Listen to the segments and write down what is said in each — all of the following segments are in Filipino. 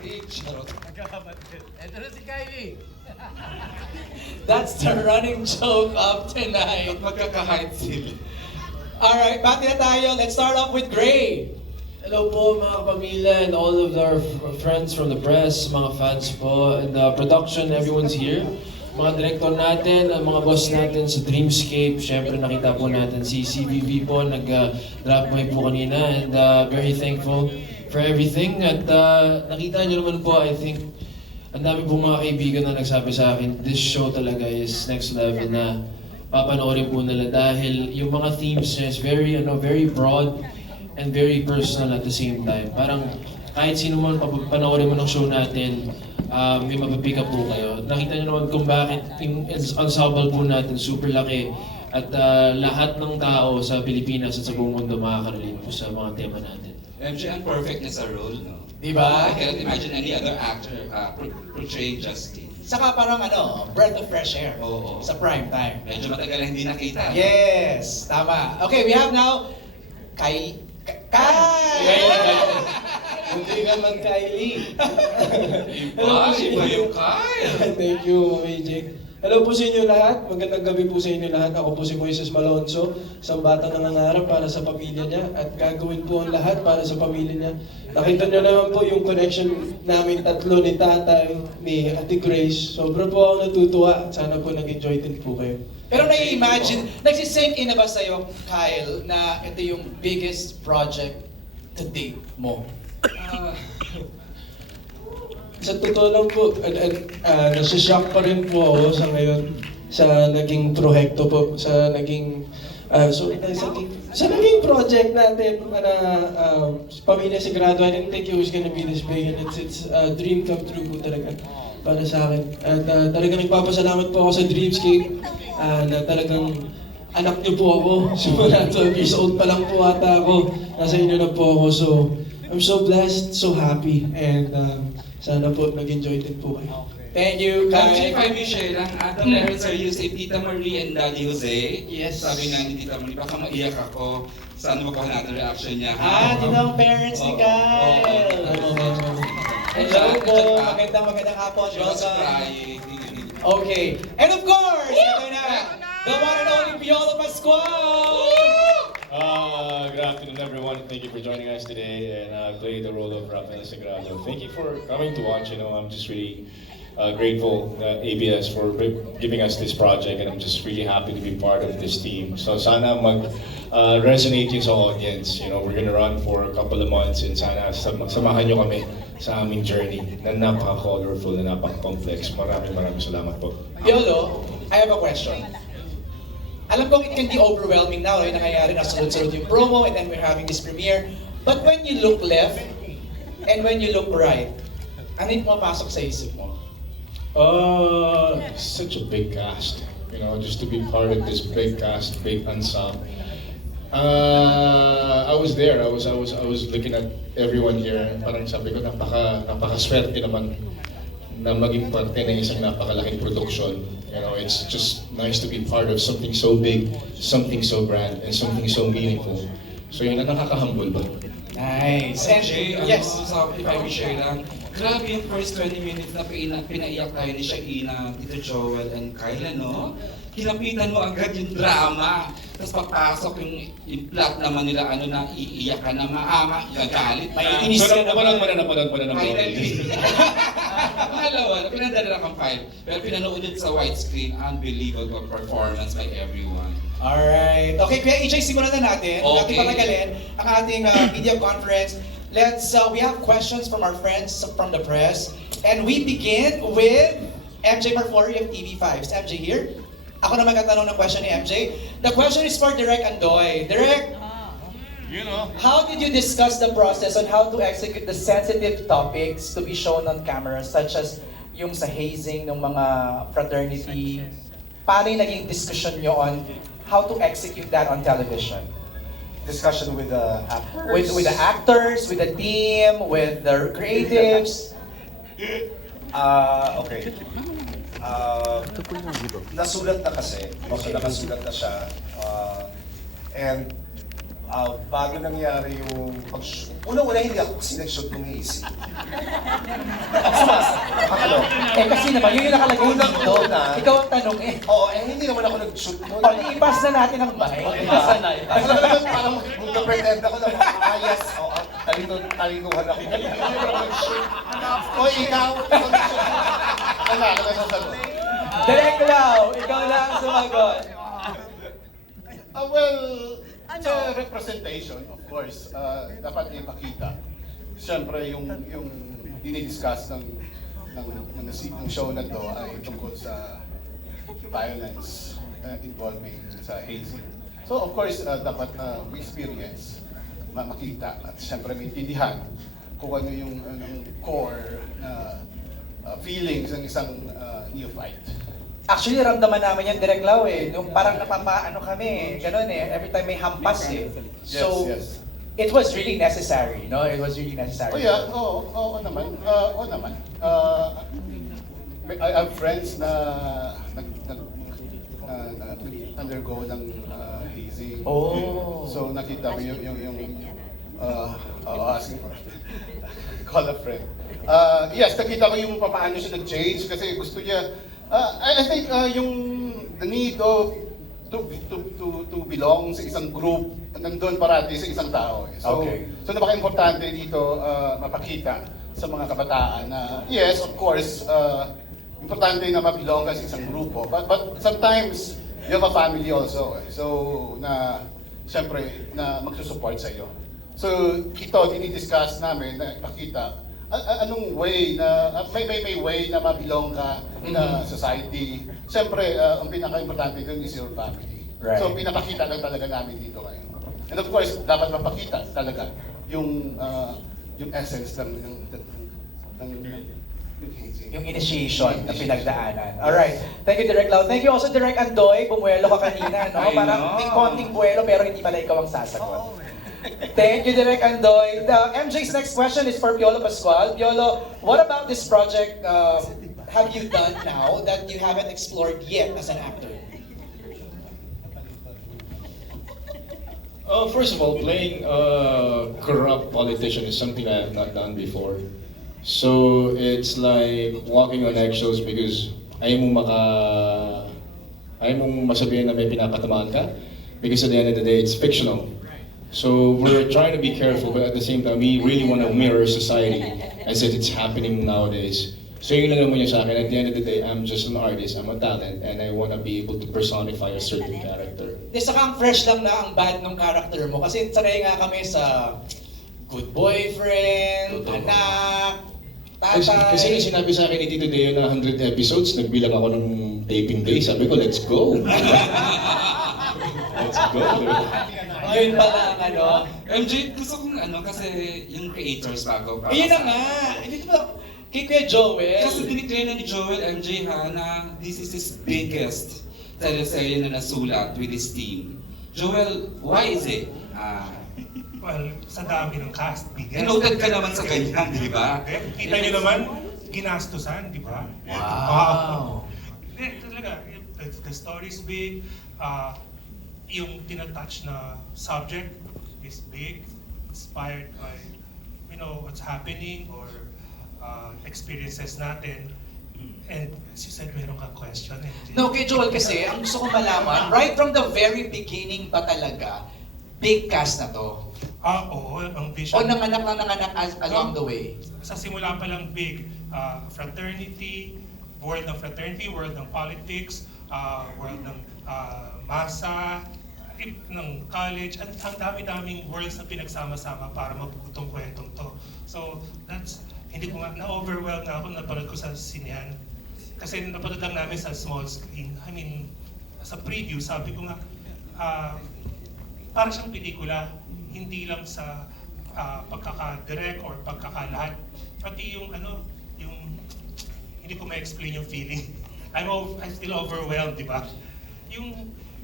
Magkakapatid. Charot. Magkakapatid. Ito na si Kylie. That's the running joke of tonight. Magkaka-height sila. Alright, bati na tayo. Let's start off with Gray. Hello po mga kapamilya and all of our friends from the press, mga fans po, and the production, everyone's here. Mga director natin, ang mga boss natin sa Dreamscape, syempre nakita po natin si CBV po, nag-drop by po kanina, and very thankful for everything. At nakita nyo naman po, I think, ang dami po mga kaibigan na nagsabi sa akin, this show talaga is next level na papanoorin po nila dahil yung mga themes niya is very broad and very personal at the same time. Parang kahit sino man panoorin mo ng show natin, may mapipick up po kayo. Nakita niyo naman kung bakit yung ensemble po natin super laki at lahat ng tao sa Pilipinas at sa buong mundo makaka-relate po sa mga tema natin. MJ, ang perfect niya sa role, no? Diba? I cannot imagine any other actor portraying Justin. Saka parang breath of fresh air. Oo. Sa prime time. Medyo matagal na hindi nakita. no? Yes, tama. Okay, we have now Kai. Hindi ka man Kylie. Iba yung Kyle. Thank you, Mami Jake. Hello po sa inyo lahat. Magandang gabi po sa inyo lahat. Ako po si Moises Malonzo, isang bata nangangarap para sa pamilya niya at gagawin po ang lahat para sa pamilya niya. Nakita niyo naman po yung connection namin tatlo ni Tatay, ni Ate Grace. Sobra po ako natutuwa at sana po nag-enjoy din po kayo. Pero nai-imagine, nagsisink in na ba sa'yo, Kyle, na ito yung biggest project to date mo? Sa totoo lang po, nasa-shock pa rin po ako sa ngayon sa naging proyekto po, sa naging sa naging project natin na Pamilya Sagrado. I didn't think it was gonna be this big and it's a dream come true po talaga para sa akin. At talagang nagpapasalamat po ako sa Dreamscape na talagang anak niyo po ako. Simula 12 years old pa lang po ata ako. Nasa inyo na po ako. So, I'm so blessed, so happy, and sana po nag-enjoy din po kayo. Thank you, MJ, Kyle. if I may share lang, the parents are used to Tita Marie and Daddy Jose. Yes. Sabi nga ni Tita Marie, baka maiyak ako. Sana magkawa natin reaction niya. Dito ang parents ni Kyle. Hello po, magandang hapon. She was Welcome. crying. Okay, and of course, ito na, the one and only Piolo Pascual! Good afternoon, everyone. Thank you for joining us today, and I play the role of Rafael Sagrado. Thank you for coming to watch. I'm just really grateful ABS for giving us this project, and I'm just really happy to be part of this team. So sana resonate yung sa audience. We're gonna run for a couple of months, and sana samahan nyo kami sa aming journey na napaka-colorful, na napaka-complex. Maraming salamat po. Piolo, I have a question. Alam kong it can be overwhelming now, nangyayari na sunod-sunod yung promo and then we're having this premiere. But when you look left and when you look right, ano yung pumapasok sa isip mo? Such a big cast. Just to be part of this big cast, big ensemble. I was there. I was looking at everyone here. Parang sabi ko, napaka-swerte naman na maging parte ng isang napakalaking production. It's just nice to be part of something so big, something so grand, and something so meaningful. So yun, nakaka-humble ba? Nice. MJ, And, yes. if I may share lang, grabe yung first 20 minutes na pinaiyak tayo ni Shaina, Tito Joel, and Kyla, no? Kinapitan mo agad yung drama. Tapos pagpasok yung plot naman nila, na iiyak ka na, gagalit ka. Inis ka na ba? Napanood mo na Finally. Pangalawa, pinadala kang file. Pero pinanood sa widescreen, unbelievable performance by everyone. Alright. Okay, Kuya EJ, simulan na natin. Huwag natin Okay. patagalin ang ating media conference. We have questions from our friends from the press. And we begin with MJ Marflori of TV5. Is MJ here? Ako na magtatanong ng question ni MJ. The question is for Direk Andoy. Direk, how did you discuss the process on how to execute the sensitive topics to be shown on camera, such as yung sa hazing ng mga fraternity? Paano yung naging discussion nyo on how to execute that on television? Discussion with the actors. With the actors, with the team, with the creatives? Okay. Nasulat na kasi. Nakasulat na siya. And bago nangyari yung unang-una hindi ako kasi nag-shoot ng AC. Eh kasi naman, yun yung nakalagay Unang dito. una. Ikaw ang tanong eh. Oo, hindi naman ako nag-shoot noon. O, ipas na natin ang mic. Ipas na. Parang magka-pretend ako na makakayas. Oo, talikuhan ako. Hindi naman ako nag-shoot. O, ikaw nag-shoot. Wala, ano sasagot? Direk Lau, ikaw na ang sumagot. Well, sa representation, of course, dapat ipakita. Siyempre, yung dinidiscuss ng show na to ay tungkol sa violence involving sa hazing. So, of course, dapat we experience, makita, at siyempre maintindihan kung ano yung core na feelings ng isang neophyte. Actually, ramdaman namin yan, Direk Lau eh. Yung parang napapaano kami, ganun eh. Every time may hampas eh. So, Yes. it was really necessary, no? It was really necessary. Oh yeah, oo naman. Oo naman. I have friends na undergo ng hazing. Oh. So nakita ko yung asking for call a friend. Yes, nakita ko yung paano siya nag-change kasi gusto niya. I think yung the need to belong sa isang group nandun parati sa isang tao. Okay. So napaka-importante dito mapakita sa mga kabataan na yes, of course, importante na mabilong ka sa isang grupo. But sometimes you have a family also. So na siyempre na magsusupport sa iyo. So ito dinidiscuss namin na ipakita anong way na may way na mabilong ka in a society. Siyempre, ang pinaka-importante doon is your family. Right. So pinapakita lang talaga namin dito ngayon. And of course, dapat mapakita talaga yung essence ng hazing. Yung initiation na pinagdaanan. Alright. Thank you, Direk Lau. Thank you also, Direk Andoy. Bumuelo ka kanina, no? I Parang know. may konting buwelo pero hindi pala ikaw ang sasagot. Thank you, Direk Andoy. MJ's next question is for Piolo Pascual. Piolo, what about this project have you done now that you haven't explored yet as an actor? First of all, playing a corrupt politician is something I have not done before. So it's like walking on eggshells because ayaw mong masabihin na may pinapatamaan ka because at the end of the day, it's fictional. So we're trying to be careful, but at the same time, we really want to mirror society as if it's happening nowadays. So yun lang naman yun sa akin. At the end of the day, I'm just an artist, I'm a talent, and I want to be able to personify a certain character. Di saka ang fresh lang na ang bad ng character mo kasi sanay nga kami sa good boyfriend, Totoo. anak, Kasi tatay. yung sinabi sa akin ni Tito Deo na 100 episodes, nagbilang ako ng taping day. Sabi ko, let's go. Let's go. Yun pala ang ano. MJ, gusto kong kasi yung creators bago pa. Ayun na nga. Hindi mo kay Kuya Joel. Kasi diniclare na ni Joel MJ na this is his biggest teleserye na nasulat with his team. Joel, why is it? Well, sa dami ng cast, biggest. Noted ka naman sa ganyan, di ba? Kita niyo naman, ginastusan, di ba? Wow. Hindi, talaga, the story is big. Yung tinatouch na subject is big, inspired by, what's happening or experiences natin. And as you said, meron kang question. No, kay Joel kasi, ang gusto kong malaman, right from the very beginning ba talaga, big cast na to? Oo, ang O vision. nanganak along the way? Sa simula pa lang big, fraternity, world ng fraternity, world ng politics, world ng masa, ng college, ang dami-daming worlds na pinagsama-sama para mabuo tong kwentong to. So, hindi ko nga, na-overwhelmed na ako, napanood ko sa sinehan. Kasi napanood lang namin sa small screen. I mean, sa preview, sabi ko nga, parang siyang pelikula, hindi lang sa pagkaka-direct or pagkakalahat, pati yung hindi ko ma-explain yung feeling. I'm still overwhelmed, di ba?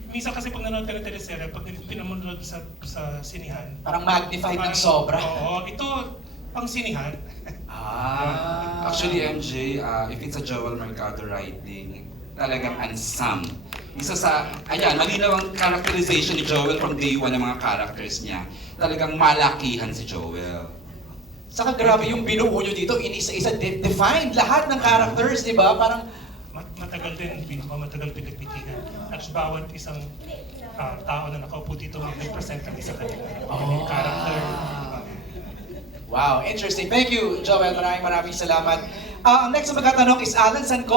Minsan kasi pag nanonood ka ng teleserye, pag pinamanood sa sinihan, Parang magnified ng parang, sobra. Oo, ito, pang sinihan. Actually, MJ, if it's a Joel Mercado writing, talagang unsung Isa sa, ayan, malinaw ang characterization ni Joel from day one ng mga characters niya. Talagang malakihan si Joel. Saka grabe yung binuo nyo dito, inisa-isa, defined lahat ng characters, di ba? Parang, Matagal din, matagal pinagpitigan. At bawat isang tao na nakaupo dito may nag-present ng isa kanila. Character. wow, interesting. Thank you, Joel. Maraming salamat. Ang next na magkatanong is Alan Sanco.